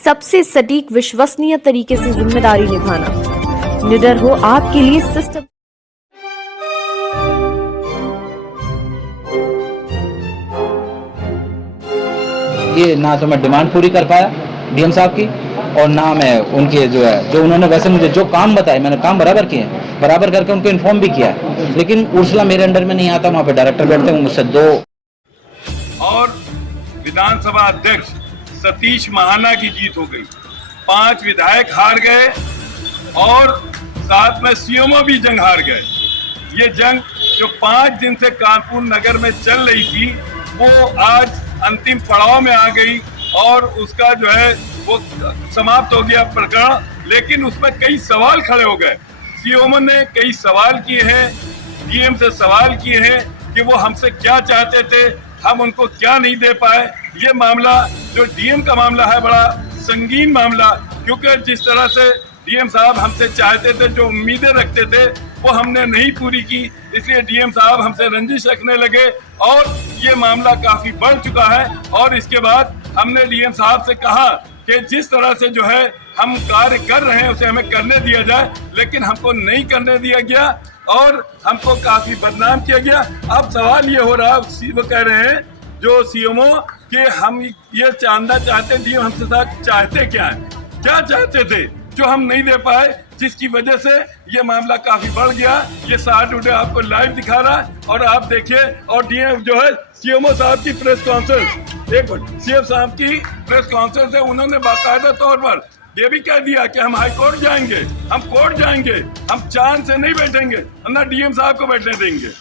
सबसे सटीक विश्वसनीय तरीके से जिम्मेदारी निभाना। निडर हो आपके लिए सिस्टम। ये ना तो मैं डिमांड पूरी कर पाया डीएम साहब की, और ना मैं उनके जो उन्होंने वैसे मुझे जो काम बताए मैंने काम बराबर किए हैं, बराबर करके उनको इन्फॉर्म भी किया है। लेकिन उर्सला मेरे अंडर में नहीं आता, वहाँ पे डायरेक्टर बैठते हैं मुझसे दो। और विधानसभा अध्यक्ष सतीश महाना की जीत हो गई, 5 विधायक हार गए और साथ में सीएमओ भी जंग हार गए। ये जंग जो 5 दिन से कानपुर नगर में चल रही थी वो आज अंतिम पड़ाव में आ गई और उसका जो है वो समाप्त हो गया प्रकरण। लेकिन उसमें कई सवाल खड़े हो गए। सीएमओ ने कई सवाल किए हैं, डीएम से सवाल किए हैं कि वो हमसे क्या चाहते थे, हम उनको क्या नहीं दे पाए। ये मामला जो डीएम का मामला है बड़ा संगीन मामला, क्योंकि जिस तरह से डीएम साहब हमसे चाहते थे, जो उम्मीदें रखते थे वो हमने नहीं पूरी की, इसलिए डीएम साहब हमसे रंजिश रखने लगे और ये मामला काफी बढ़ चुका है। और इसके बाद हमने डीएम साहब से कहा कि जिस तरह से जो है हम कार्य कर रहे हैं उसे हमें करने दिया जाए, लेकिन हमको नहीं करने दिया गया और हमको काफी बदनाम किया गया। अब सवाल ये हो रहा है, वो कह रहे हैं जो सीएमओ कि हम ये जानना चाहते हैं डीएम हमसे साथ चाहते क्या है, क्या चाहते थे जो हम नहीं दे पाए, जिसकी वजह से ये मामला काफी बढ़ गया। ये साठ उठे आपको लाइव दिखा रहा है और आप देखिए। और डीएम जो है सीएमओ साहब की प्रेस कॉन्फ्रेंस, एक मिनट, सीएम साहब की प्रेस कॉन्फ्रेंस है, उन्होंने बाकायदा तौर पर ये भी कह दिया कि हम हाई कोर्ट जाएंगे, हम कोर्ट जाएंगे, हम चांद से नहीं बैठेंगे, ना डीएम साहब को बैठने देंगे।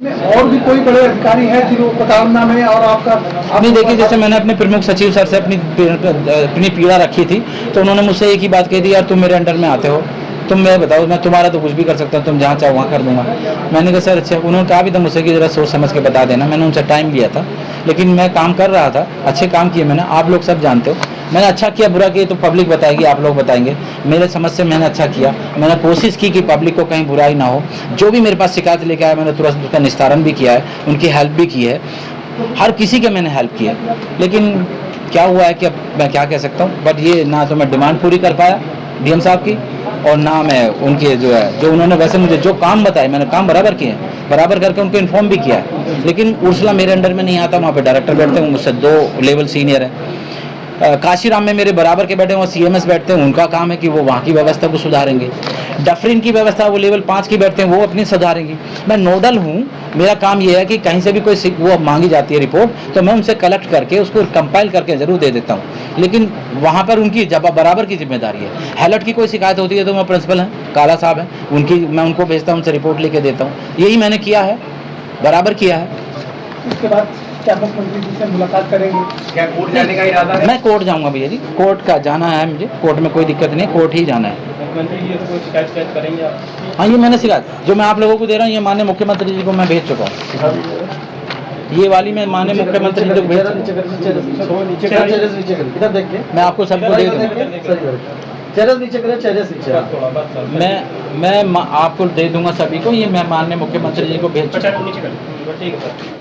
और भी कोई बड़े अधिकारी हैं जो प्रताड़ना में और आपका अभी देखिए, जैसे मैंने अपने प्रमुख सचिव सर से अपनी पीड़ा रखी थी, तो उन्होंने मुझसे एक ही बात कही थी, यार तुम मेरे अंडर में आते हो, तुम मैं बताओ, मैं तुम्हारा तो कुछ भी कर सकता हूँ, तुम जहाँ चाहो वहाँ कर दूंगा। मैंने कहा सर अच्छा। उन्होंने कहा भी था मुझसे कि जरा सोच समझ के बता देना। मैंने उनसे टाइम लिया था, लेकिन मैं काम कर रहा था, अच्छे काम किए मैंने, आप लोग सब जानते हो। मैंने अच्छा किया बुरा किया तो पब्लिक बताएगी, आप लोग बताएंगे। मेरे समझ से मैंने अच्छा किया, मैंने कोशिश की कि पब्लिक को कहीं बुराई ना हो। जो भी मेरे पास शिकायत लेके आया मैंने तुरंत उसका निस्तारण भी किया है, उनकी हेल्प भी की है, हर किसी के मैंने हेल्प की है। लेकिन क्या हुआ है कि अब मैं क्या कह सकता हूँ, बट ये ना तो मैं डिमांड पूरी कर पाया डीएम साहब की, और ना मैं उनके जो उन्होंने वैसे मुझे जो काम बताए मैंने काम बराबर किए हैं, बराबर करके उनको इन्फॉर्म भी किया है। लेकिन उर्सला मेरे अंडर में नहीं आता, वहाँ पे डायरेक्टर बैठते हैं मुझसे 2 लेवल सीनियर हैं। काशीराम में मेरे बराबर के बैठे वहाँ सीएमएस बैठते हैं, उनका काम है कि वो वहाँ की व्यवस्था को सुधारेंगे। डफरिन की व्यवस्था वो लेवल 5 की बैठते हैं, वो अपनी सुधारेंगे। मैं नोडल हूँ, मेरा काम ये है कि कहीं से भी कोई वो मांगी जाती है रिपोर्ट तो मैं उनसे कलेक्ट करके उसको कंपाइल करके जरूर दे देता हूँ। लेकिन वहाँ पर उनकी बराबर की जिम्मेदारी है। हैलट की कोई शिकायत होती है तो मैं प्रिंसिपल हैं काला साहब हैं, मैं उनको भेजता हूँ, उनसे रिपोर्ट लेके देता हूँ। यही मैंने किया है, बराबर किया है। उसके बाद क्या मुख्यमंत्री जी से मुलाकात करेंगे? क्या कोर्ट जाने का इरादा है? मैं कोर्ट जाऊंगा भैया जी, कोर्ट का जाना है मुझे, कोर्ट में कोई दिक्कत नहीं, कोर्ट ही जाना है। मुख्यमंत्री जी को शिकायत करेंगे आप? हाँ, ये मैंने शिकायत जो मैं आप लोगों को दे रहा हूँ, ये माननीय मुख्यमंत्री जी को मैं भेज चुका हूँ। ये वाली मैं माननीय मुख्यमंत्री जी को भेज इधर देखिए, मैं आपको सबको दे दूँगा। मैं आपको दे दूंगा सभी को, ये मैं माननीय मुख्यमंत्री जी को भेज चुका हूँ।